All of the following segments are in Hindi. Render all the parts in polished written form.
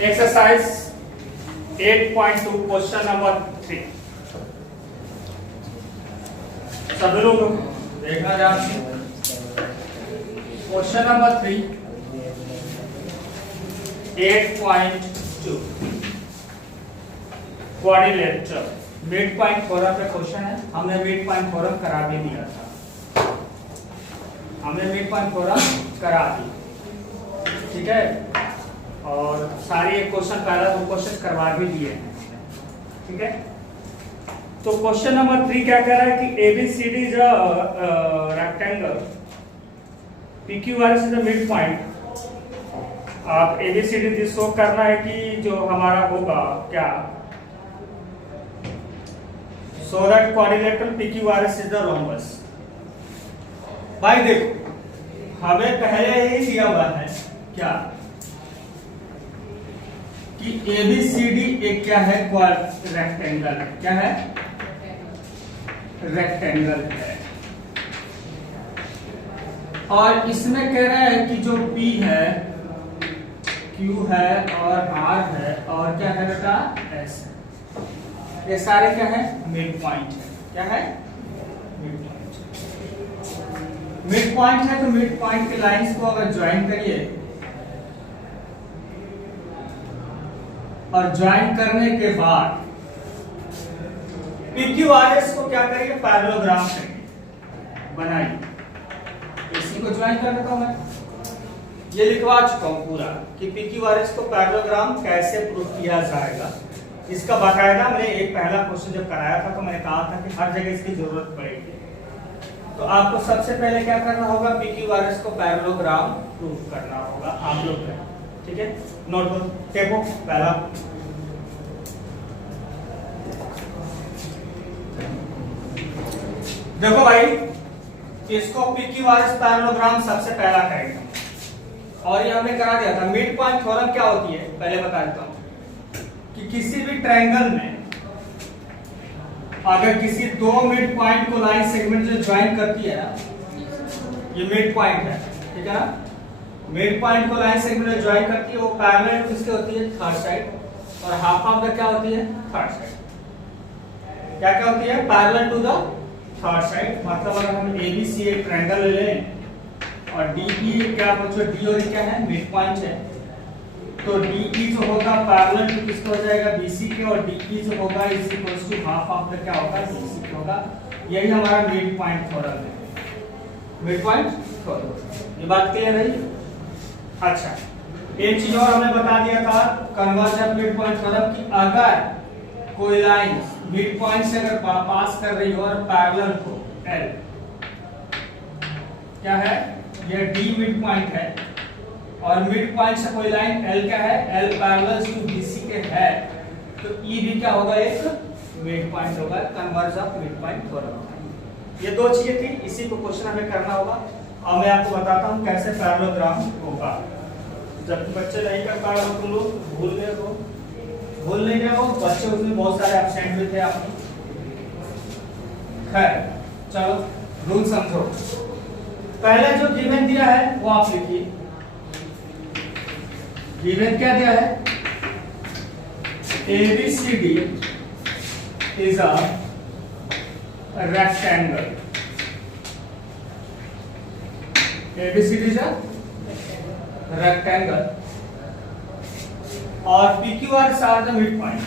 Exercise 8.2 question number 3। सभी लोग देखना ध्यान से। Question number 3 8.2 quadrilateral mid point theorem पे क्वेश्चन है। हमने मिड पॉइंट थ्योरम करा भी दिया था। हमने मिड पॉइंट थ्योरम करा दी, ठीक है। और सारे क्वेश्चन पहला 2 क्वेश्चन करवा भी दिए हैं, ठीक है। तो क्वेश्चन नंबर 3 क्या कह रहा है कि ABCD is a rectangle, PQR is the mid point. आप ABCD शो करना है कि जो हमारा होगा क्या, so that quadrilateral PQR is the rhombus. भाई देखो, हमें पहले ही दिया हुआ है क्या कि ABCD एक क्या है, रेक्टेंगल। क्या है? रेक्टेंगल है। और इसमें कह रहा है कि जो P है, Q है और R है और क्या है बेटा, S है। ये सारे क्या है, मिड पॉइंट है। क्या है? Mid point. मिड पॉइंट है तो मिड पॉइंट की लाइंस को अगर ज्वाइन करिए और ज्वाइन करने के बाद PQRS को क्या करेंगे, पैरेललोग्राम करेंगे, बनाइए। इसी को ज्वाइन कर देता हूं मैं, ये लिखवा चुका हूं पूरा कि PQRS को पैरेललोग्राम कैसे प्रूव किया जाएगा। इसका बाकायदा मैंने एक पहला क्वेश्चन जब कराया था तो मैंने कहा था कि हर जगह इसकी जरूरत पड़ेगी। तो आपको सबसे पहले क्या करना होगा, PQRS को पैरेललोग्राम प्रूव करना होगा आप लोग का, ठीक है। नोटबुक टेपो पहला। देखो भाई, इसको PQRS पैरेललोग्राम सबसे पहला करेंगे और ये हमने करा दिया था। मिड पॉइंट थ्योरम क्या होती है पहले बता देता हूं कि किसी भी ट्रायंगल में अगर किसी 2 मिड पॉइंट को लाइन सेगमेंट जो ज्वाइन करती है ना, ये मिड पॉइंट है, ठीक है ना। मिड पॉइंट को लाइन सेगमेंट में ज्वाइन करती है, वो पैरेलल टू किसके होती है, थर्ड साइड। और हाफ ऑफ द क्या होती है, थर्ड साइड। क्या क्या होती है, parallel to the third side. मतलब अगर हम ABC एक ट्रायंगल ले लें और DE क्या बच्चों, D और E क्या है, मिड पॉइंट है, तो DE जो होगा पैरेलल टू किसका हो जाएगा, BC के, और DE जो होगा is equals to half of the क्या होगा, BC के होगा। यही हमारा मिड पॉइंट थ्योरम है, मिड पॉइंट थ्योरम। ये बात क्लियर है? अच्छा, एक चीज और हमने बता दिया था कन्वर्जन मिड पॉइंट थ्योरम की, अगर कोई लाइन मिड पॉइंट से अगर पास कर रही हो और पैरेलल को L, क्या है, ये D मिड पॉइंट है और मिड पॉइंट से कोई लाइन L क्या है, L पैरेलल टू BC के है, तो E भी क्या होगा, एक मिड पॉइंट होगा। Converge of mid point theorem. ये 2 चीजें थी, इसी को क्वेश्चन हमें करना होगा। और मैं आपको बताता हूं कैसे पैरेललोग्राम होगा। जब बच्चे नहीं कर पा रहे हो तुम लोग, भूल नहीं गए हो बच्चे, उसमें बहुत सारे एब्सेंट भी थे आपके। खैर चलो रूल समझो। पहले जो गिवन दिया है वो आप लिखिए। गिवन क्या दिया है, ABCD is a rectangle. ABCD is a rectangle और PQRs are the midpoint.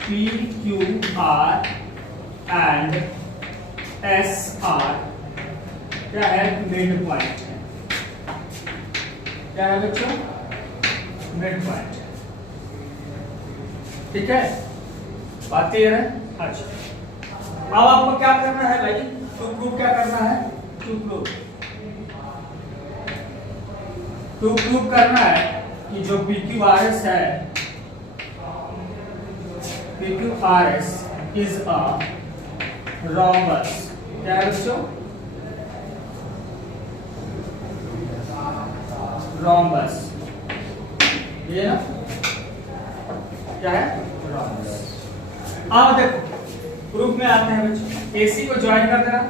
PQR and SR क्या है, मिड पॉइंट। क्या है बच्चों, मिड पॉइंट, ठीक है। बात क्लियर है? अच्छा, अब आपको क्या करना है भाई, टू प्रूव क्या करना है, टू प्रूव करना है कि जो PQRS है, PQRS इज अ रोम्बस। क्या है बच्चों, रोम्बस। ये ना क्या है, रोम्बस। अब देखो प्रूफ में आते हैं बच्चों। AC को ज्वाइन कर देना।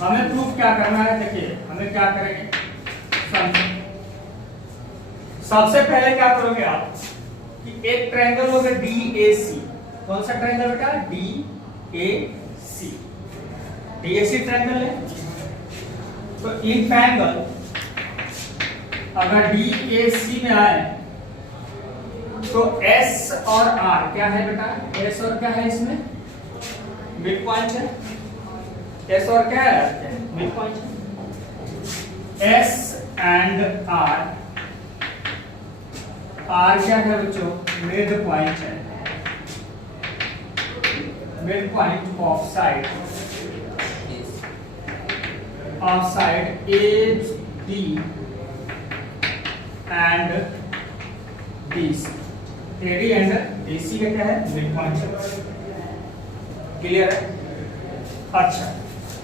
हमें प्रूफ क्या करना है, देखिए हमें क्या करेंगे, सबसे पहले क्या करोगे आप कि एक ट्रायंगल होगा DAC। कौन सा ट्रायंगल बेटा? DAC। DAC ट्रायंगल है। तो इन ट्रायंगल अगर DAC में आए तो S और R क्या है बेटा? S और क्या है इसमें? मिड पॉइंट है। S और क्या है? मिड पॉइंट है। S एंड R, R क्या है बच्चों? मिड पॉइंट है। Mid point of side AD and BC। AD and BC का क्या है? Mid point. क्लियर है? अच्छा,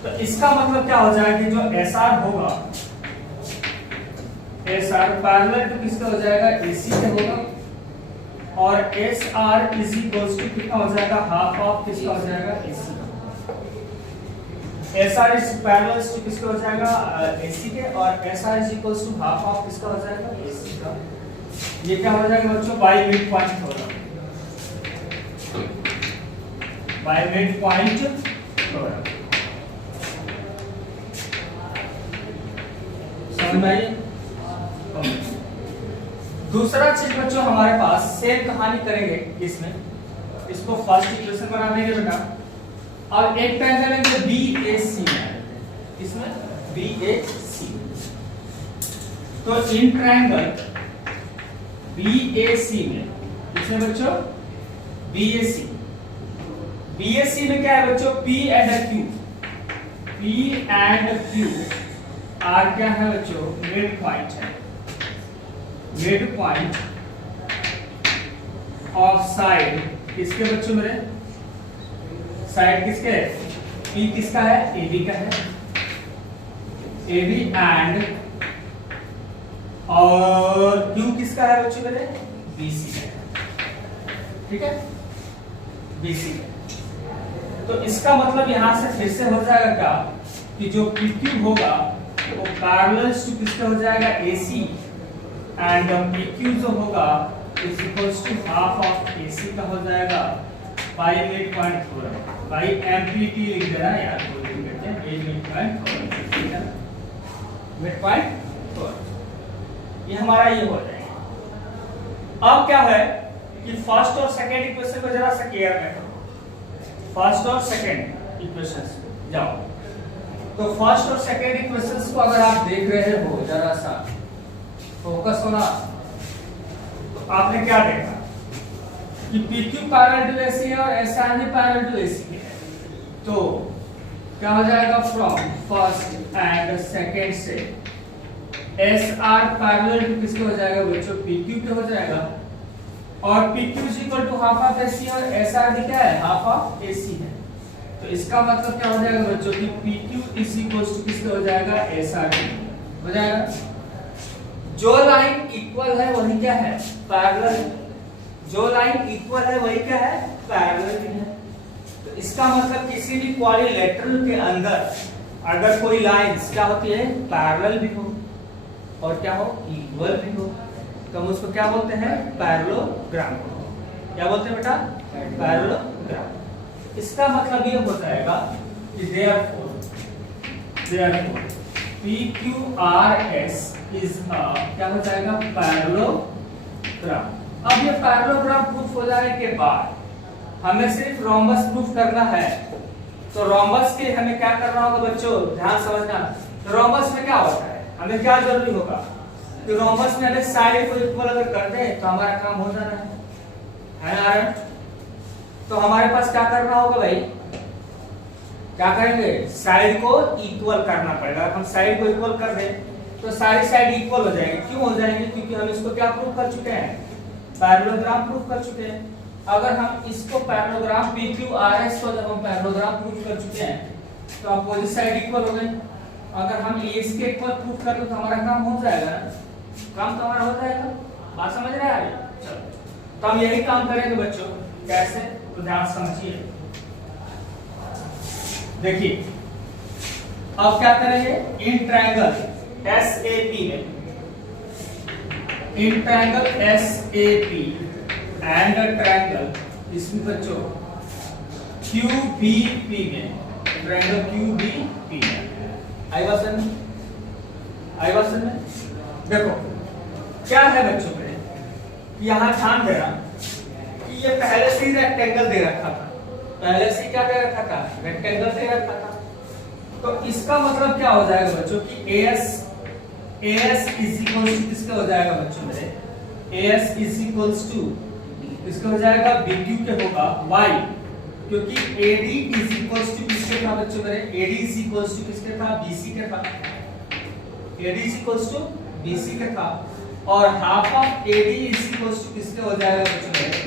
तो इसका मतलब क्या हो जाएगा कि जो SR होगा, SR पैरेलल टू किसका हो जाएगा? AC से होगा, और SR इज इक्वल्स टू कितना हो जाएगा? हाफ ऑफ किसका हो जाएगा? AC। SR is parallel to किसका हो जाएगा? AC के, और SR is equals to half of किसका हो जाएगा? AC का। ये क्या हो जाएगा बच्चों? बाय मिड पॉइंट होगा। बाय मिड पॉइंट होगा। समझ में आई? दूसरा चीज बच्चों हमारे पास सेम कहानी करेंगे इसमें। इसको फर्स्ट इक्वेशन बना देंगे बेटा, और एक ट्रायंगल है BAC में, इसमें BAC। तो इन ट्रायंगल BAC में, इसमें बच्चों BAC में क्या है बच्चों? P एंड Q R क्या है बच्चों? मिड पॉइंट है। मिड पॉइंट ऑफ साइड किसके बच्चों मेरे? साइड किसके? P किसका है? AB का है। AB एंड, और Q किसका है बच्चों मेरे? BC का है। ठीक है? BC का। तो इसका मतलब यहां से फिर से हो जाएगा क्या कि जो PQ होगा वो पैरेलल टू किसका हो जाएगा? AC, एंड PQ जो होगा is equals to half of AC का हो जाएगा by mid point theorem. By MPT लिख देना यार, कोई दिक्कत नहीं, mid point theorem. Mid point theorem ये हमारा ये हो जाएगा। अब क्या है कि फर्स्ट और सेकंड इक्वेशन को जरा सा क्लियर करो। फर्स्ट और सेकंड इक्वेशंस जाओ। तो फर्स्ट और सेकंड इक्वेशंस को अगर आप देख रहे हो, जरा सा फोकस होना, तो आपने क्या देखा कि PQ पैरेलल टू AC है और SR भी पैरेलल टू AC है। तो क्या हो जाएगा? फ्रॉम फर्स्ट एंड सेकंड से SR पैरेलल टू किसके हो जाएगा बच्चों? PQ पे हो जाएगा, और PQ is equal to half of AC, और SR भी क्या है? हाफ ऑफ AC है। तो इसका मतलब क्या हो जाएगा बच्चों कि PQ इज इक्वल टू किसके हो जाएगा? SR हो जाएगा। जो लाइन इक्वल है वही क्या है? पैरेलल। जो लाइन इक्वल है वही क्या है? पैरेलल है। तो इसका मतलब किसी भी क्वाड्रिलेटरल के अंदर अगर कोई लाइंस क्या होती है? पैरेलल भी हो और क्या हो? इक्वल भी हो, तो हम उसको क्या बोलते हैं? पैरेललोग्राम। क्या बोलते हैं बेटा? पैरेललोग्राम। इसका मतलब ये हो जाएगा कि therefore PQRS is a क्या हो जाएगा? पैरेललोग्राम। अब ये पैरेललोग्राम प्रूफ हो जाने के बाद हमें सिर्फ रोम्बस प्रूफ करना है। तो रोम्बस के हमें क्या करना होगा बच्चों? ध्यान समझना। रोम्बस में क्या होता है? हमें क्या जरूरी होगा कि रोम्बस में अगर साइड को इक्वल अगर कर दें तो हमारा काम हो जाना है ना? तो हमारे पास क्या करना होगा भाई? क्या करेंगे? साइड को इक्वल करना पड़ेगा। हम साइड को इक्वल कर दें तो सारी साइड इक्वल हो जाएगी। क्यों हो जाएंगे? क्योंकि हम इसको क्या प्रूफ कर चुके हैं? पैरेललोग्राम प्रूफ कर चुके हैं। अगर हम इसको पैरेललोग्राम PQRS को जब हम पैरेललोग्राम प्रूफ कर चुके हैं तो अपोजिट साइड इक्वल हो गए। अगर हम इसके इक्वल प्रूफ कर दो तो हमारा काम हो जाएगा ना? काम तो हमारा हो जाएगा। बात समझ रहे हैं? चलो, तो हम यही काम करेंगे बच्चों। कैसे? तो ध्यान समझिए। देखिए अब क्या करेंगे? इन ट्रायंगल SAP में in triangle SAP and triangle इसमें बच्चों QBP में, ट्रायंगल QBP में आई बात समझ में? देखो क्या है बच्चों पे, यहाँ ध्यान देना कि ये पहले से रेक्टेंगल दे रखा था, पहले से क्या दे रखा था, रेक्टेंगल दे रखा था। तो इसका मतलब क्या हो जाएगा बच्चों कि AS इज इक्वल्स टू किसका हो जाएगा बच्चों मेरे, AS इज इक्वल्स टू किसका हो जाएगा, BQ के होगा Y, क्योंकि AD इज इक्वल्स टू किसके था बच्चों मेरे, AD इज इक्वल्स टू किसके था, BC के था, AD is equals to BC के था। और half of AD is equals to किसके हो जाएगा बच्चों मेरे,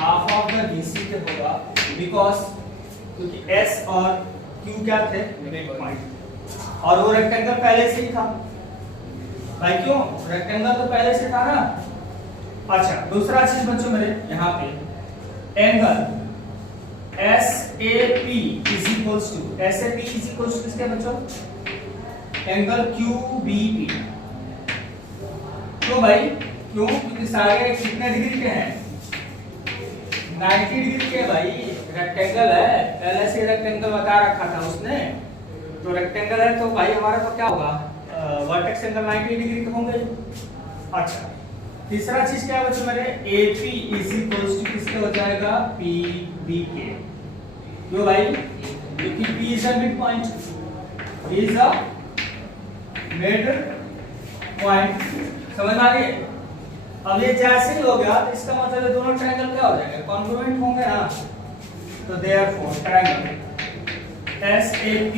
हाफ ऑफ द BC के होगा, बिकॉज़ क्योंकि S और Q क्या थे, मिड पॉइंट, और वो रेक्टेंगल पहले से ही था भाई, क्यों, रेक्टेंगल तो पहले से था ना। अच्छा दूसरा चीज बच्चों मेरे यहाँ पे angle SAP is equals to किसके बच्चों, एंगल QBP। क्यों भाई, क्यों, क्योंकि सारे कितने डिग्री के हैं, 90 डिग्री के भाई, रेक्टेंगल है, पहले से रेक्टेंगल बता रखा था उसने, तो रेक्टेंगल है तो भाई हमारा तो क्या होगा, वर्टेक्स एंगल 90 डिग्री के होंगे। अच्छा तीसरा चीज क्या है बच्चों मेरे, AP इज इक्वल्स टू किसके हो जाएगा, PB के। क्यों भाई, क्योंकि P is a mid point, P is a mid point, समझ आ रही है। अब ये जैसे ही हो गया तो इसका मतलब है दोनों ट्रायंगल क्या हो जाएंगे, कॉन्ग्रुएंट होंगे ना। तो therefore triangle SAP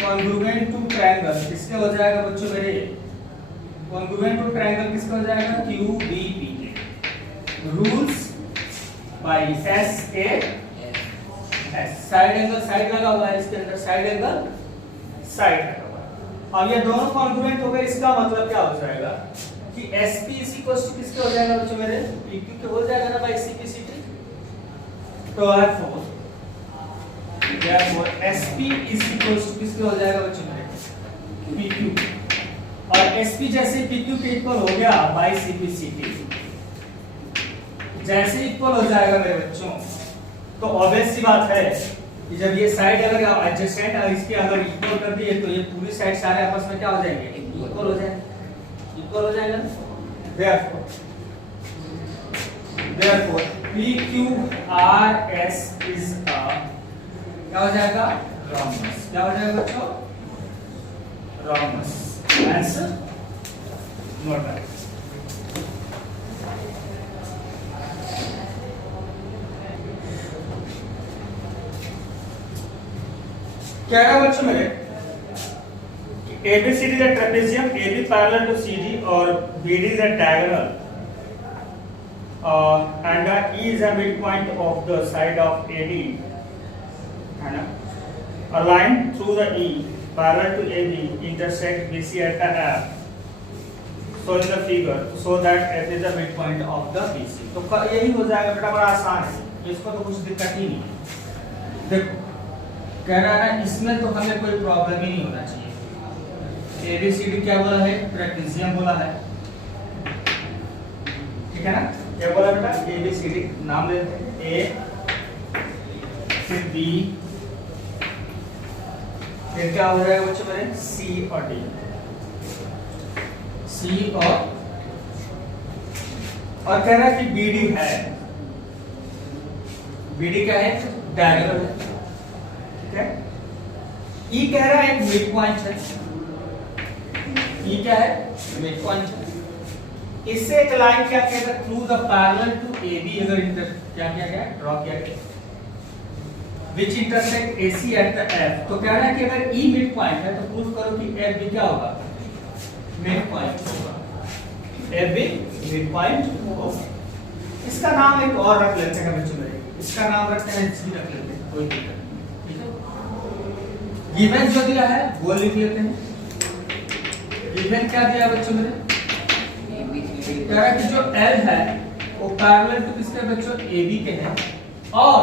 congruent to triangle किसके हो जाएगा बच्चों मेरे, कॉन्ग्रुएंट टू ट्रायंगल किसका हो जाएगा, QBP के। Rules by SAS, side angle side लगा हुआ है इसके अंदर, साइड एंगल साइड लगा हुआ है। अब ये दोनों कॉन्ग्रुएंट हो गए, इसका मतलब क्या हो जाएगा कि SP इज इक्वल टू किसके हो जाएगा बच्चों मेरे, PQ के हो जाएगा ना भाई, CPCT। तो therefore SP is equal to किसके हो जाएगा बच्चों मेरे, PQ। और SP जैसे PQ के इक्वल हो गया बाय CPCT, जैसे इक्वल हो जाएगा मेरे बच्चों, तो ऑब्वियस सी बात है कि जब ये साइड अगर एडजेसेंट है इसके अगर इक्वल कर दिए तो ये पूरी साइड सारे आपस में क्या हो जाएंगे, इक्वल हो जाएगा। therefore PQRS is a क्या हो जाएगा, rhombus। क्या हो जाएगा बच्चों, rhombus। Answer note down. क्या है बच्चों मेरे, ABCD is a trapezium, AB parallel to CD और BD is a diagonal, and E is a midpoint of the side of AD, है ना। A line through the E parallel to AB intersect BC at the F, so in the figure, so that F is the midpoint of the BC। तो यही हो जाएगा बेटा, बड़ा आसान है, इसको तो कुछ दिक्कत ही नहीं। देखो कह रहा है इसमें तो हमें कोई प्रॉब्लम ही नहीं होना चाहिए। ABCD क्या बोला है, ट्रेपेजियम बोला है, ठीक है ना। क्या बोला बेटा, ABCD नाम लेते हैं, A फिर B, फिर क्या हो जाएगा बच्चों मेरे, C और D, C और कह रहा है कि BD है, BD क्या है, डायगोनल है, ठीक है। E कह रहा है एक मिड पॉइंट है, E क्या है, मिड पॉइंट है। इससे एक लाइन क्या कहता है, through the parallel to AB अगर क्या किया गया, ड्रॉ किया गया, which intersect AC at the F। तो कह रहा है कि अगर E मिड पॉइंट है तो प्रूव करो कि F भी क्या होगा, मिड पॉइंट होगा, F भी मिड पॉइंट होगा। इसका नाम एक और रख लेते हैं बच्चों मेरे, इसका नाम रखते हैं H भी रख लेते हैं, कोई दिक्कत नहीं, ठीक है। गिवन जो दिया है वो लिख लेते हैं। गिवन क्या दिया बच्चों मेरे, कह रहा है कि जो L है वो पैरेलल टू किसके बच्चों, AB के है, और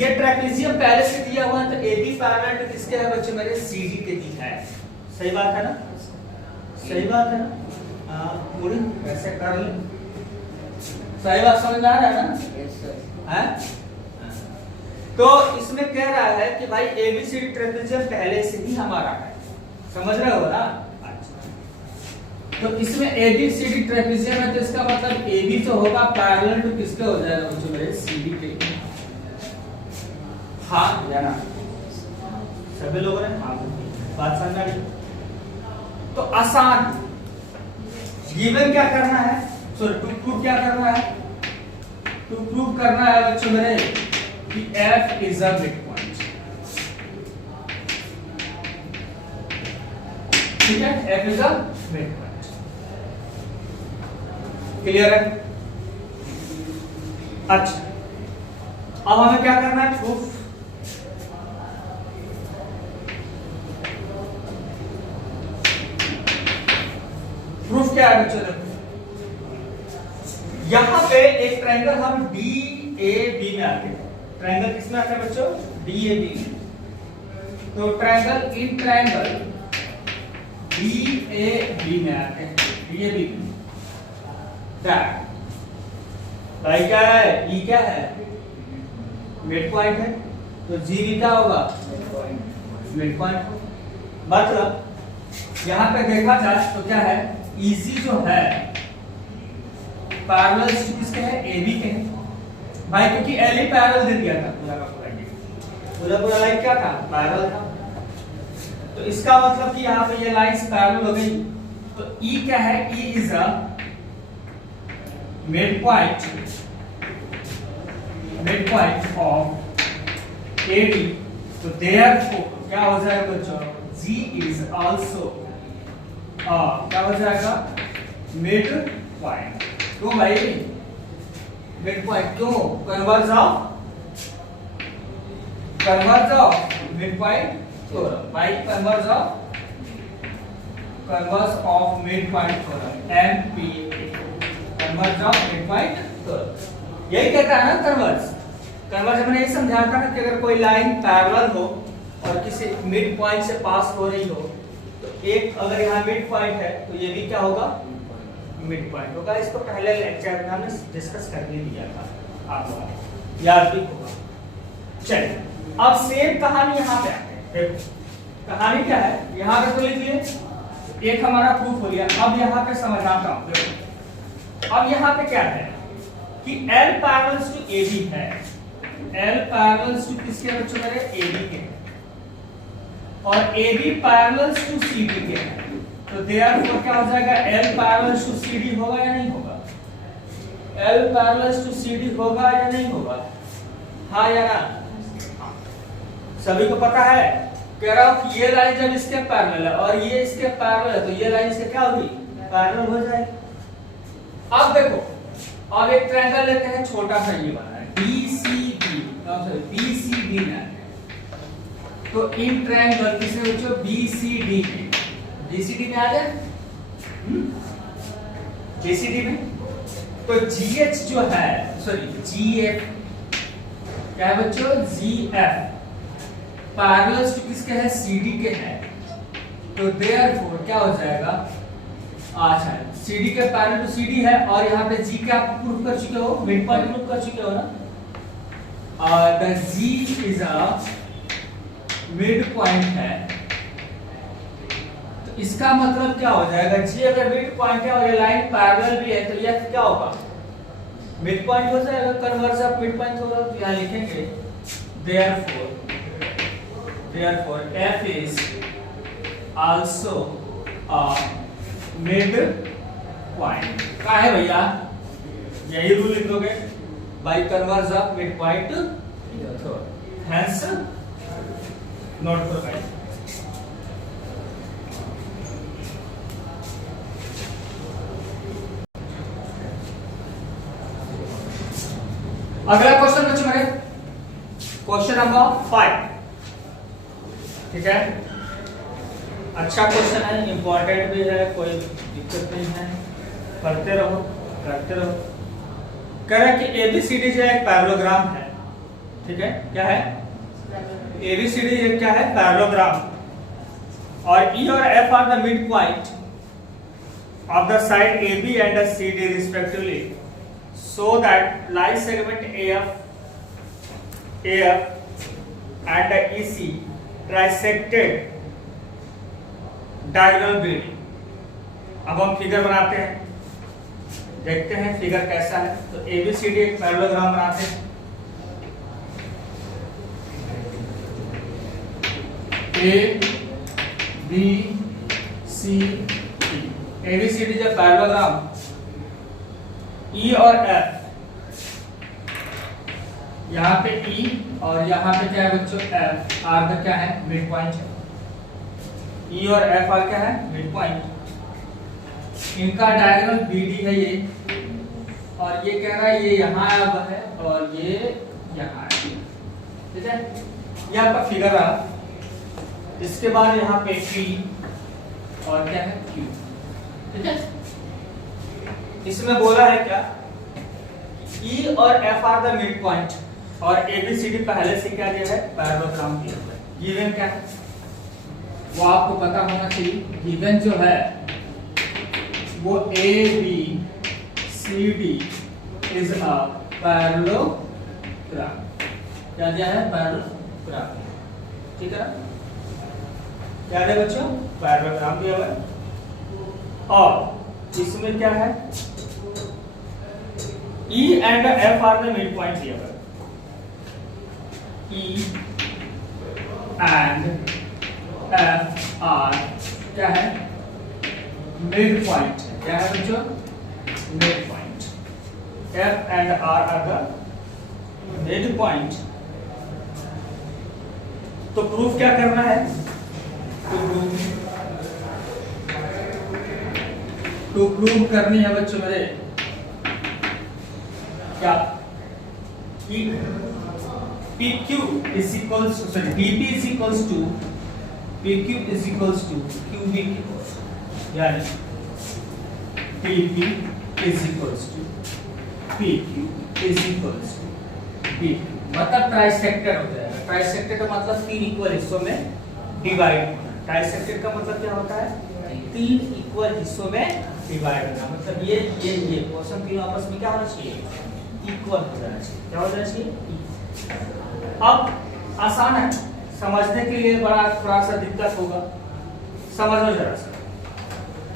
ये ट्रेपेजियम पहले से दिया हुआ है तो AB पैरेलल टू किसके है बच्चों मेरे, CD के दी है। सही बात है ना, सही बात है ना। पूरी वैसे कर ले। सही बात समझ में आ रहा है ना? Yes sir. है? तो इसमें कह रहा है कि भाई एबीसीडी ट्रेपेजियम पहले से ही हमारा है, समझ रहे हो ना? अच्छा, तो इसमें एबीसीडी ट्रेपेजियम है तो इसका मतलब एबी तो होगा पैरेलल टू किसके हो जाएगा बच्चों मेरे? सीडी के। हाँ या ना? सभी लोगों ने हाँ बात समझ आई? तो आसान गिवन क्या करना है? सॉरी टू प्रूव क्या करना है? टू प्रूव करना है बच्चों मेरे कि F is a mid point. ठीक है, F is a mid point. Clear है? अच्छा, अब हमें क्या करना है? प्रूफ। प्रूफ क्या है बच्चों? देखो यहां पे एक ट्रायंगल हम DAB में आते हैं। ट्रायंगल किसमें आता है बच्चों? DAB। तो ट्रायंगल इन ट्रायंगल DAB में आते हैं। DAB दैट भाई क्या है? E क्या है? मिड पॉइंट है। तो GB क्या होगा? Mid point. मतलब यहां पे देखा जाए तो क्या है? EG जो है पैरेलल टू किसके है? AB के है भाई, क्योंकि L ही पैरेलल दे दिया था पूरा का पूरा लाइन क्या था? पैरेलल था। तो इसका मतलब कि यहाँ पे ये लाइंस पैरेलल हो गई। तो E क्या है? E is a mid point of AD। तो देयरफॉर क्या हो जाएगा बच्चों? G इज आल्सो क्या हो जाएगा? Mid point. क्यों भाई मिड पॉइंट? क्यों? Converse of mid point theorem भाई, converse of mid point theorem MPA, converse of mid point theorem. यही कहता है ना कन्वर्ज हमने यही समझा था कि अगर कोई लाइन पैरेलल हो और किसी मिड पॉइंट से पास हो रही हो तो एक अगर यहाँ मिड पॉइंट है तो ये भी क्या होगा? मिड पॉइंट होगा। इसको पहले लेक्चर में हमने डिस्कस कर ही दिया था, आप याद भी होगा। चलिए अब सेम कहानी यहाँ पे आते हैं। देखो कहानी क्या है? यहाँ पे तो लिख लिए, एक हमारा प्रूफ हो गया। अब यहाँ पे समझाता हूँ। देखो अब यहाँ पे क्या है कि L पैरेलल टू AB है। L पैरेलल टू किसके बच्चों मेरे? AB के। और AB पैरेलल टू CD के है। तो देयरफॉर क्या हो जाएगा? L पैरेलल टू CD होगा या नहीं होगा? L पैरेलल टू CD होगा या नहीं होगा? हाँ या ना? सभी को पता है? कह रहा हूं कि ये लाइन जब इसके पैरेलल है और ये इसके पैरेलल है तो ये लाइन इसके क्या होगी? पैरेलल हो जाएगी। अब देखो, अब एक ट्रायंगल लेते हैं, छोटा सा ये बना है BCD में। तो इन ट्रायंगल किसमें बच्चों? BCD में। BCD में आ जाए BCD में। तो GH जो है, सॉरी GF क्या है बच्चों? GF पैरेलल टू किसके है? CD के है। तो देयरफॉर क्या हो जाएगा? अच्छा CD के पैरेलल टू CD है और यहाँ पे G क्या प्रूफ कर चुके हो? मिड पॉइंट प्रूफ कर चुके हो ना? The G is a mid point है। तो इसका मतलब क्या हो जाएगा? G अगर मिड पॉइंट है और ये लाइन पैरेलल भी है तो यह क्या होगा? मिड पॉइंट हो जाएगा। कन्वर्ज ऑफ मिड पॉइंट होगा। तो यहाँ लिखेंगे therefore F is also a mid point। क्या है भैया? यही रूल लिख दोगे by converse of mid point hence note करो भाई। अगला क्वेश्चन बच्चों मेरे, क्वेश्चन नंबर 5। ठीक है, अच्छा क्वेश्चन है, इंपॉर्टेंट भी है, कोई दिक्कत नहीं है, पढ़ते रहो करते रहो। कह रहा है कि एबीसीडी जो एक पैरेललोग्राम है। ठीक है, क्या है? एबीसीडी एक क्या है? पैरेललोग्राम। और ई और F R the mid point of the side AB and CD respectively, so that line segment AF and EC trisected diagonal BD। अब हम फिगर बनाते हैं, देखते हैं फिगर कैसा है। तो ABCD एक पैरेललोग्राम बनाते हैं। ABCD जब पैरेललोग्राम E और F, यहाँ पे E और यहाँ पे क्या है बच्चों F, R का क्या है मिड पॉइंट है। E और F R क्या है मिड पॉइंट। इनका डायगोनल BD है ये, और ये कह रहा है ये यहाँ अब है और ये यहाँ है, ठीक है। ये आपका फिगर रहा। इसके बाद यहाँ पे P और क्या है Q, ठीक है। इसमें बोला है क्या, E और F are the mid point, और ABCD पहले से क्या दिया है पैरेललोग्राम दिया है। गिवन क्या है वो आपको पता होना चाहिए। गिवन जो है वो ABCD इज अ पैरेललोग्राम। क्या दिया है पैरेललोग्राम, ठीक है। क्या है बच्चों पैरेललोग्राम दिया हुआ है। और इसमें क्या है E and F are the mid point दिया हुआ है। E एंड F आर क्या है मिड पॉइंट। क्या है बच्चों mid point. F and R are the mid point. तो प्रूफ क्या करना है, टू प्रूव करनी है बच्चों मेरे क्या, PQ is equals sorry DP is equals to PQ is equals to QBQ, यानी DP is equals to PQ is equals to PQ, मतलब ट्राइसेक्टेड हो जाएगा। ट्राइसेक्टेड का मतलब तीन इक्वल हिस्सों में डिवाइड होना। ट्राइसेक्टेड का मतलब क्या होता है तीन इक्वल हिस्सों में डिवाइड होना, मतलब ये पोर्शन तीनों आपस में क्या होना चाहिए इक्वल हो जाना चाहिए। क्या हो जाना चाहिए। अब आसान है समझने के लिए, बड़ा थोड़ा सा दिक्कत होगा, समझो जरा सा।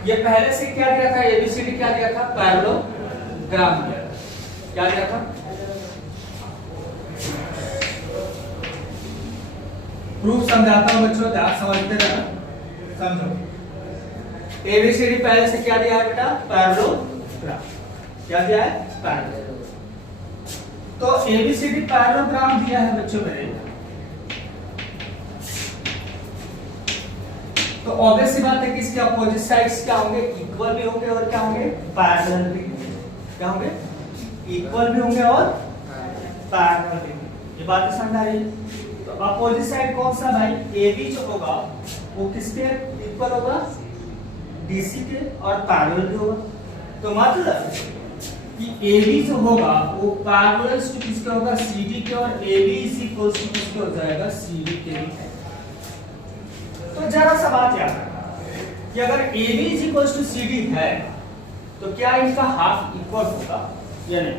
ये पहले से क्या दिया था ABCD क्या दिया था पैरेललोग्राम दिया था। क्या दिया था प्रूफ समझाता हूं बच्चों, ध्यान समझते रहना, समझो। ABCD पहले से क्या दिया है बेटा पैरेललोग्राम। क्या दिया है पैरेललोग्राम। तो ABCD पैरेललोग्राम दिया है बच्चों मेरे, तो ऑब्वियस सी बात है कि इसके अपोजिट साइड्स क्या होंगे इक्वल भी होंगे और क्या होंगे पैरेलल भी। क्या होंगे इक्वल भी होंगे और पैरेलल भी होंगे। ये बात समझ आ रही है। तो अपोजिट साइड कौन सा भाई AB जो होगा वो किसके इक्वल होगा DC के, और पैरेलल भी होगा। तो मतलब कि AB जो होगा वो पैरेलल टू किसके होगा CD के, और AB इज इक्वल टू किसके हो जाएगा CD के भी। तो जरा सा बात याद रखना कि अगर AB is equal to CD है तो क्या इनका हाफ इक्वल होगा या नहीं,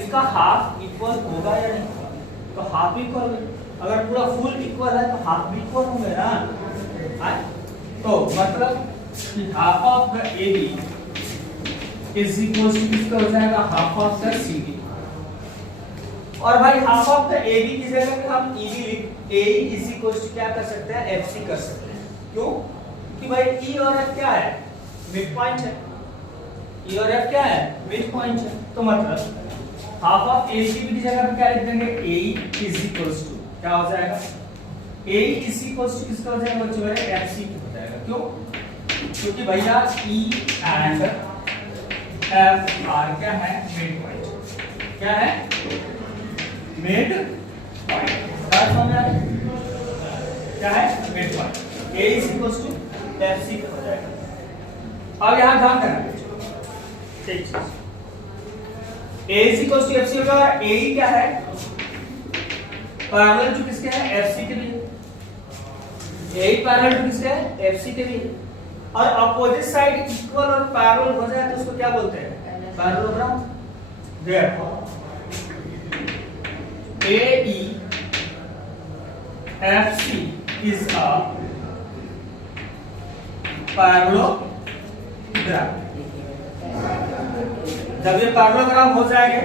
इनका हाफ इक्वल होगा या नहीं होगा। तो हाफ इक्वल, अगर पूरा फुल इक्वल है तो हाफ भी इक्वल होंगे ना। तो मतलब कि half of the AB is equal to किसका हो जाएगा हाफ ऑफ द CD। और भाई हाफ ऑफ द AB की जगह पे हम AE इज इक्वल टू क्या कर सकते हैं FC कर सकते हैं। क्यों, कि भाई E और F क्या है मिड पॉइंट है। E और F क्या है मिड पॉइंट है। तो मतलब हाफ ऑफ ACB की जगह पे क्या लिख देंगे AE इज इक्वल टू क्या हो जाएगा AE इज इक्वल टू किसका हो जाएगा बच्चों मेरे FC हो जाएगा। क्यों, क्योंकि भैया E एंड F आर क्या है मिड पॉइंट। क्या है मिड पॉइंट। क्या है mid point. A is equal to FC हो जाएगा। अब यहां ध्यान करना ठीक है, A is equal to FC होगा। AE क्या है पैरेलल टू किसके है FC के लिए। AE पैरेलल टू किसके है FC के लिए। और अपोजिट साइड इक्वल और पैरेलल हो जाए तो उसको क्या बोलते हैं? Parallelogram. Therefore AEFC is a parallelogram. जब ये पैरेललोग्राम हो जाएंगे,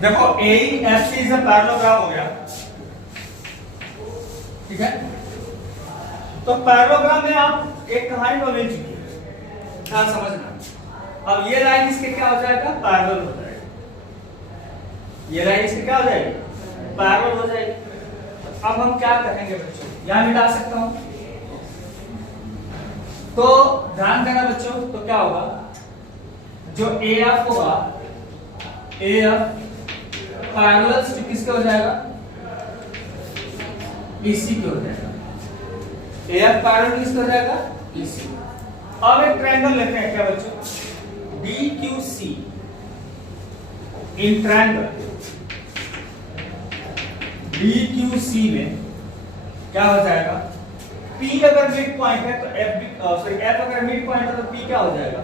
देखो AEFC is a पैरेललोग्राम हो गया, ठीक है। तो पैरेललोग्राम में आप एक कहानी तो मिल चुकी है, ध्यान समझना। अब ये लाइन इसके क्या हो जाएगा? पैरेलल हो जाएगा। ये लाइन इसके क्या हो जाएगी? पैरेलल हो जाएगी। अब हम क्या करेंगे बच्चों? यहां मिटा सकता हूं, तो ध्यान देना बच्चों। तो क्या होगा? जो AF होगा, AF पैरेलल टू किसके हो जाएगा? EC के हो जाएगा। AF पैरेलल किसके हो जाएगा? EC। अब एक ट्रायंगल लेते हैं क्या बच्चों? DQC। इन ट्रायंगल DQC में क्या हो जाएगा? P अगर मिड पॉइंट है तो F अगर मिड पॉइंट है तो P क्या हो जाएगा?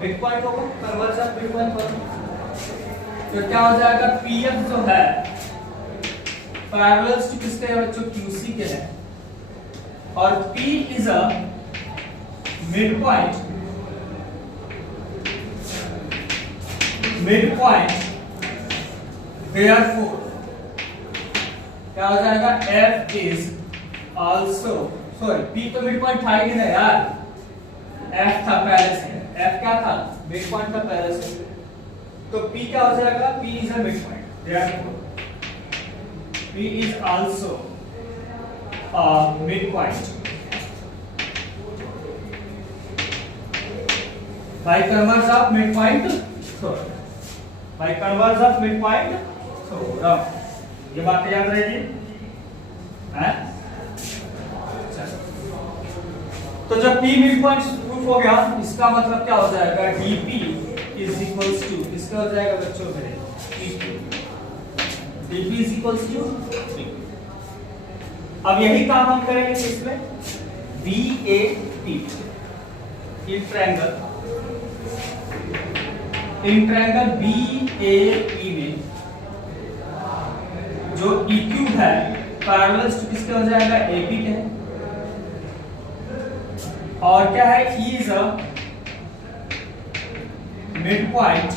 मिड पॉइंट होगा, कन्वर्ज ऑफ मिड पॉइंट होगा। तो क्या हो जाएगा? PF जो है पैरेलल टू किसके है बच्चों? QC के है। और P is a mid point therefore क्या हो जाएगा? F is also, sorry P तो मिड पॉइंट था ही नहीं यार, F था पहले से। F क्या था? मिड पॉइंट था पहले से। तो P क्या हो जाएगा? P is a mid point, therefore P is also a mid point by converse of midpoint theorem, by converse of midpoint theorem। ये बात याद रहेगी, हैं? तो जब P मिड पॉइंट प्रूफ हो गया, इसका मतलब क्या हो जाएगा? DP is equals to किसका हो जाएगा बच्चों मेरे? DP is equals to P। अब यही काम हम करेंगे किसमें? BAP इन ट्रायंगल BAP में जो EQ है पैरेलल टू किसके हो जाएगा? AP के है। और क्या है? E is a mid point,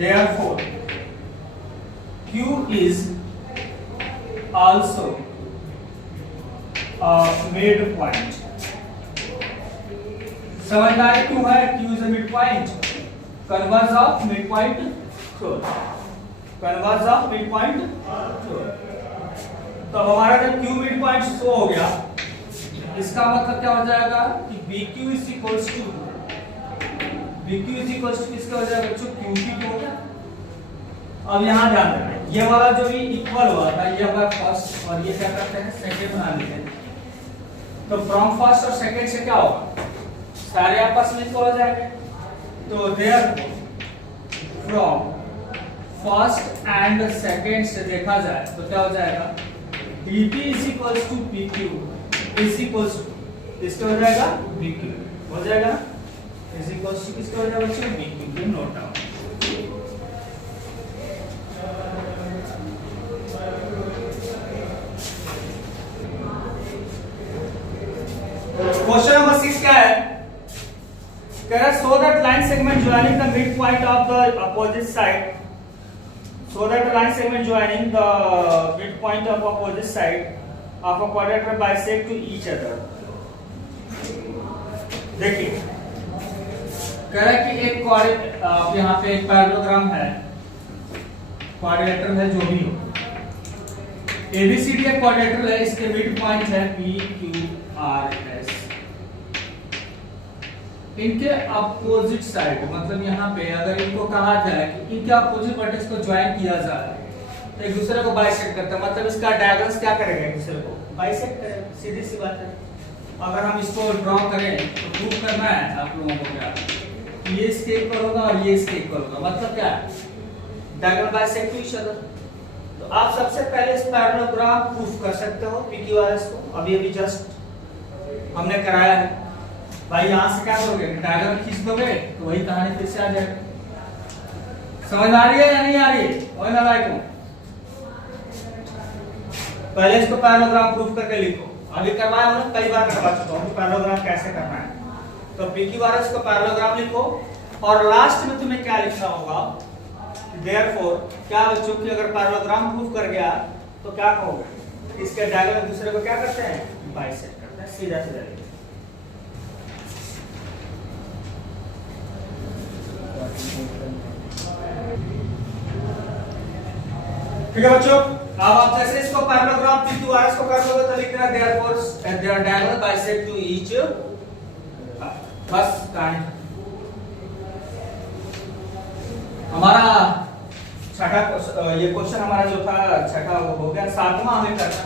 therefore Q is also a mid point। समझना है क्यों है? Q is a mid point, converse of mid point theorem, converse of mid point theorem। तो हमारा जब Q mid point शो हो गया, इसका मतलब क्या हो जाएगा? कि BQ is equals to किसका हो जाएगा बच्चों? QP हो गया। अब यहाँ ध्यान देना, ये वाला जो भी इक्वल हुआ था ये हमारा फर्स्ट, और ये क्या करते हैं? सेकंड बना लेते हैं। तो फ्रॉम फर्स्ट और सेकंड से क्या होगा? सारे आपस में इक्वल हो जाएंगे। तो therefore from first and second से देखा जाए तो क्या हो जाएगा? DP is equals to PQ is equals to किसका हो जाएगा? BQ हो जाएगा, is equals to किसका हो जाएगा बच्चों? BQ को नोट डाउन। क्वेश्चन नंबर 6 क्या है? कह रहा so that line segment joining the midpoint of the opposite side, so that the line segment joining the midpoint of opposite side of a quadrilateral bisect to each other। देखिए कह रहा है कि एक यहाँ पे एक पैरेललोग्राम है, क्वाड्रिलेटरल है जो भी हो, ABCD एक क्वाड्रिलेटरल है, इसके मिड पॉइंट है PQRS। इनके अपोजिट साइड मतलब यहाँ पे अगर इनको कहा जाए कि इनके अपोजिट वर्टेक्स को ज्वाइन किया जाए तो एक दूसरे को बाइसेक्ट करता है, मतलब इसका डायगोनल्स क्या करेगा? एक दूसरे को बाइसेक्ट करेगा, सीधी सी बात है। अगर हम इसको ड्रॉ करें तो प्रूव करना है आप लोगों को क्या? ये इसके इक्वल होगा और ये इसके इक्वल होगा, मतलब क्या है? Diagonal bisect to each other. तो तो आप सबसे पहले इस पैरेललोग्राम प्रूफ कर सकते हो PQRS को। अभी जस्ट हमने कराया है भाई। यहां से क्या करोगे, डायग्राम खींच दोगे तो वही कहानी फिर से आ जाएगी। समझ आ रही है या नहीं आ रही है? और ना भाई को पहले इसको पैरेललोग्राम प्रूफ करके लिखो। अभी करवाया हूं, कई बार करवा चुका हूं पैरेललोग्राम कैसे करना है। तो PQRS को पैरेललोग्राम लिखो और लास्ट में तुम्हें क्या लिखना होगा, देयरफॉर क्या बच्चों की अगर पैरेललोग्राम प्रूफ कर गया तो क्या कहोगे, इसके डायगोनल एक दूसरे को क्या करते हैं, बाइसेक्ट करते हैं। सीधा सीधा लिखो। ठीक है बच्चों, अब आप जैसे इसको पैरेललोग्राम PQRS को कर लोगे तो लिखना therefore their diagonal bisect to each, बस कहानी। हमारा छठा ये क्वेश्चन हमारा जो था छठा वो हो गया। सातवां हमें करना।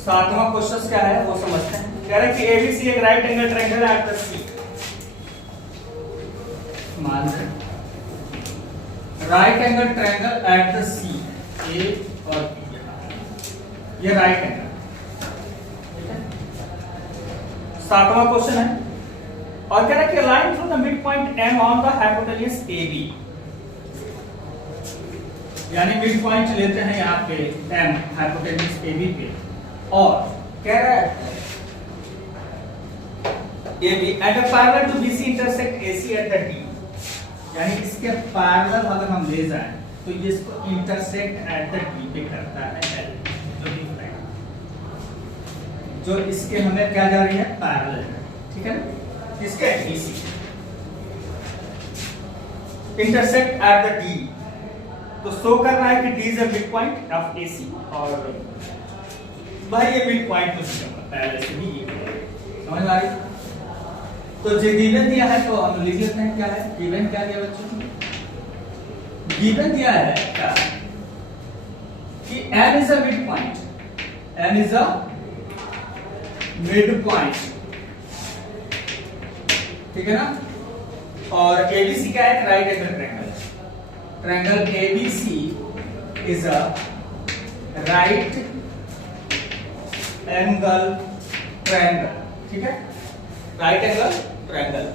सातवां क्वेश्चन क्या है वो समझते हैं। कह रहे हैं कि ABC एक right angle triangle at the C। मान right angle triangle at the C, A और B, ये राइट एंगल। ठीक है, सातवां क्वेश्चन है और कह रहा है कि line through the mid point M on the hypotenuse AB, यानी मिड पॉइंट लेते हैं यहाँ पे M हाइपोटेन्यूज AB पे, और कह रहा है AB at a parallel to BC intersect AC at the D, यानी इसके पैरेलल अगर हम ले जाएं तो ये इसको इंटरसेक्ट एट द D पे करता है L, जो इसके हमें क्या जा रही है, पैरेलल है। ठीक है ना, इसके BC intersect at the D, तो शो करना है कि D is a mid point of AC, और भाई ये मिड पॉइंट तो पहले से ही समझ आ रही। तो जो गिवन दिया है तो हम लिख लेते हैं क्या है गिवन। क्या दिया बच्चों, गिवन दिया है क्या कि M is a mid point, M is a mid point, ठीक है ना, और ABC क्या है, right angle triangle. Triangle ABC is a right angle triangle। ठीक है, right angle triangle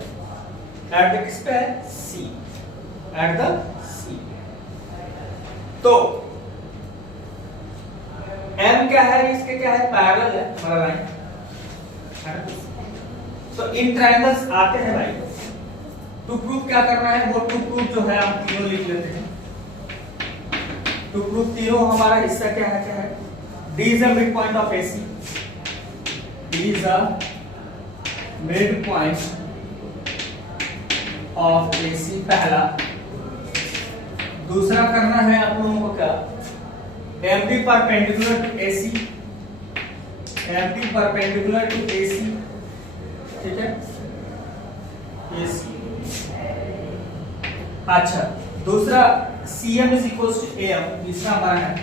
at the किस पे है, C, एट द C। तो M क्या है, इसके क्या है, पैरेलल है हमारा लाइन। तो इन ट्रायंगल्स आते हैं भाई, टू प्रूफ क्या करना है, वो टू प्रूफ जो है हम तीनों लिख लेते हैं। टू प्रूफ तीनों हमारा हिस्सा क्या है, D is a midpoint of AC, D is a midpoint of AC पहला। दूसरा करना है आप लोगों को क्या, MD perpendicular to AC, MD perpendicular to AC, ठीक है, AC। अच्छा, दूसरा CM is equals to AM, तीसरा हमारा है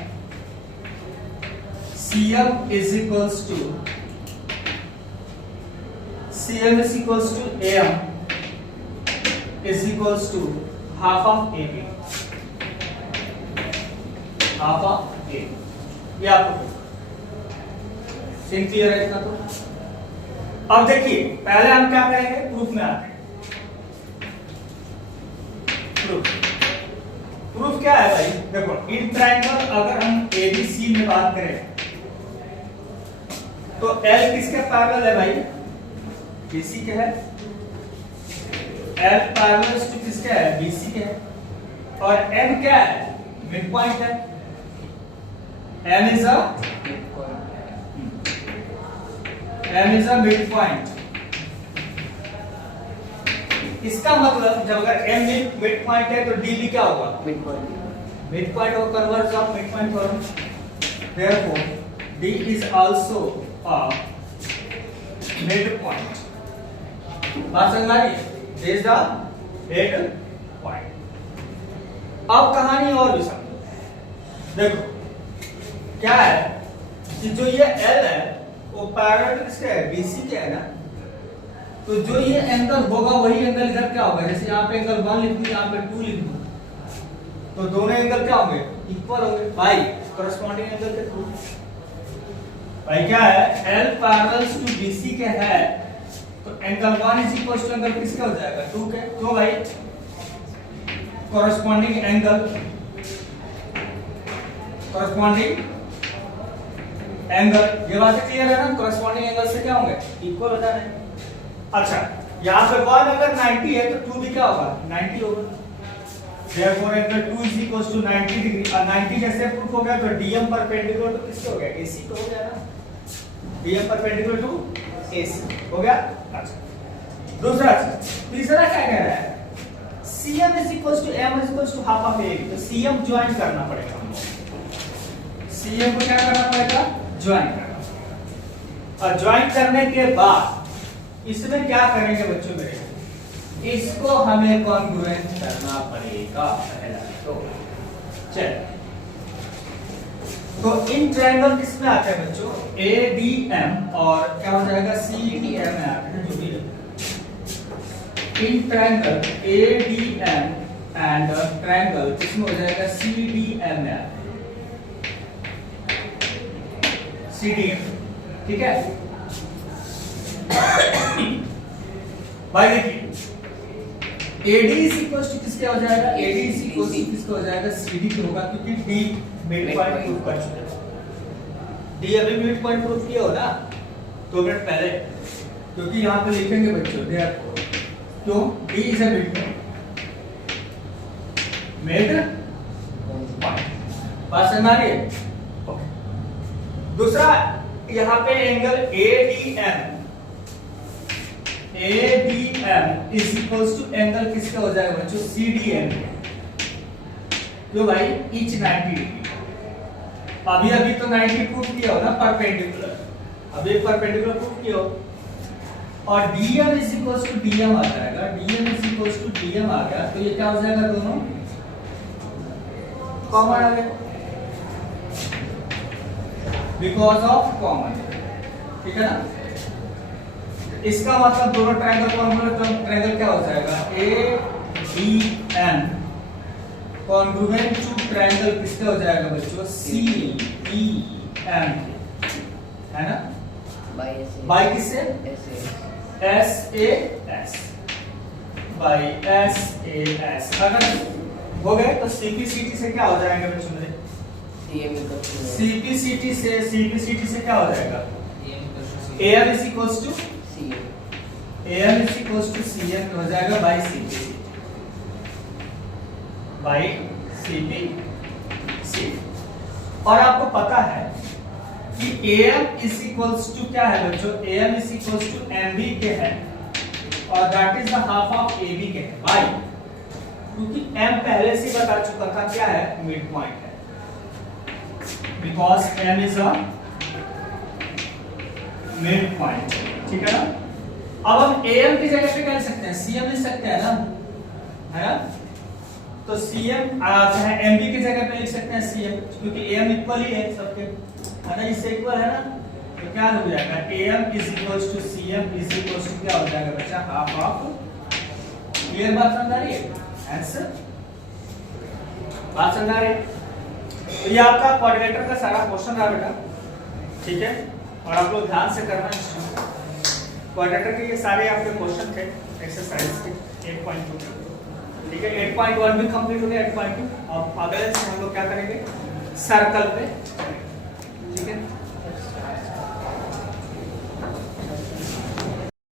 CM is equals to AM is equals to half of AB, half of A। ये आपको सीन क्लियर है इतना? तो अब देखिए पहले हम क्या करेंगे, प्रूफ में आते हैं। प्रूफ क्या है भाई, देखो इन ट्रायंगल अगर हम ABC में बात करें तो L किसके पैरेलल है भाई, BC के है। L पैरेलल टू किसके है, BC के है। और M क्या है, मिड पॉइंट है। M is a mid point. इसका मतलब जब अगर M मिड पॉइंट है तो D भी क्या होगा, मिड पॉइंट और converge of mid point form. Therefore D is also a mid point. बात समझ आ रही है, D is the mid point. अब कहानी और भी समझो, देखो क्या है कि जो ये L है वो पैरेलल किसके है, BC के है ना। तो जो ये एंगल होगा वही एंगल इधर क्या होगा, जैसे यहाँ पे एंगल 1 लिख दूं, यहाँ पे 2 लिख दूं, तो दोनों एंगल क्या होंगे, इक्वल होंगे बाय कॉरेस्पॉन्डिंग एंगल के थ्रू। भाई क्या है, L पैरेलल्स टू BC के है तो angle 1 is equal to angle किसका हो जाएगा 2 के। तो भाई कॉरेस्पॉन्डिंग एंगल ये बात क्लियर है ना, कॉरेस्पॉन्डिंग एंगल से क्या होंगे इक्वल हो जाना है। अच्छा यहाँ पे 1 अगर 90 है तो 2 भी क्या होगा 90 होगा। Therefore angle 2 is equals to 90 degree. 90 जैसे प्रूफ हो गया तो DM परपेंडिकुलर तो किससे हो गया AC तो हो गया ना, DM परपेंडिकुलर टू AC हो गया। अच्छा दूसरा तीसरा क्या कह रहा है, CM is equals to M is equals to half of AB। तो CM ज्वाइन करना पड़ेगा हमको, CM को क्या करना पड़ेगा ज्वाइन करना। और ज्वाइन करने के बाद इसमें क्या करेंगे बच्चों मेरे, इसको हमें कॉन्ग्रुएंट करना पड़ेगा पहला। तो चल तो इन ट्रायंगल किसमें आते हैं बच्चों ADM और क्या हो जाएगा CDM में आते हैं जो भी in triangle ADM and triangle किसमें हो जाएगा CDM में आते हैं CDM। ठीक है भाई देखिए AD इज इक्वल टू किसके हो जाएगा, AD इज इक्वल टू किसके हो जाएगा CD के होगा क्योंकि D मिड पॉइंट प्रूव कर चुके हैं। D अभी मिड पॉइंट प्रूव किया हो ना 2 मिनट पहले, क्योंकि यहाँ पे लिखेंगे बच्चों देयरफॉर क्यों D is a mid point. बात समझ आ रही है। ओके दूसरा यहाँ पे angle ADM is equals to angle किसका हो जाएगा बच्चों CDM। क्यों भाई each 90 डिग्री। अभी तो 90 प्रूफ किया हो ना परपेंडिकुलर, अभी परपेंडिकुलर प्रूफ किया हो और DM is equals to DM आ जाएगा, DM is equals to DM आ गया तो ये क्या हो जाएगा दोनों कॉमन आ गया बिकॉज ऑफ कॉमन। ठीक है ना, इसका मतलब दोनों ट्रायंगल कॉन्ग्रुएंट ट्रायंगल क्या हो जाएगा ADM कॉन्ग्रुएंट टू ट्रायंगल किसका हो जाएगा बच्चों CEM है ना, बाय किससे SAS बाय SAS। अगर हो गए तो CPCT से क्या हो जाएगा बच्चों मेरे CPCT से क्या हो जाएगा AM is equals to AM is equals to CM हो जाएगा बाय CPC। और आपको पता है कि AM is equals to क्या है बच्चों, AM is equals to MB के है और that is the half of AB के है बाय, क्योंकि M पहले से बता चुका था क्या है मिड पॉइंट है because M is a mid point. ठीक है ना, अब हम AM की जगह पे क्या लिख सकते हैं CM लिख सकते हैं ना, है ना। तो CM चाहे MB की जगह पे लिख सकते हैं CM क्योंकि AM इक्वल ही है सबके, है ना, इससे इक्वल है ना। तो क्या हो जाएगा AM is equals to CM is equals to क्या हो जाएगा बच्चा हाफ ऑफ। क्लियर बात समझ आ रही है, आंसर बात समझ आ रही है। तो ये आपका कोऑर्डिनेटर का सारा क्वेश्चन रहा बेटा। ठीक है, और आप लोग ध्यान से करना है, क्वाड्रेटर के ये सारे आपके क्वेश्चन थे एक्सरसाइज के 8.2। ठीक है 8.1 भी कंप्लीट हो गया 8.2। अब अगले से हम लोग क्या करेंगे सर्कल पे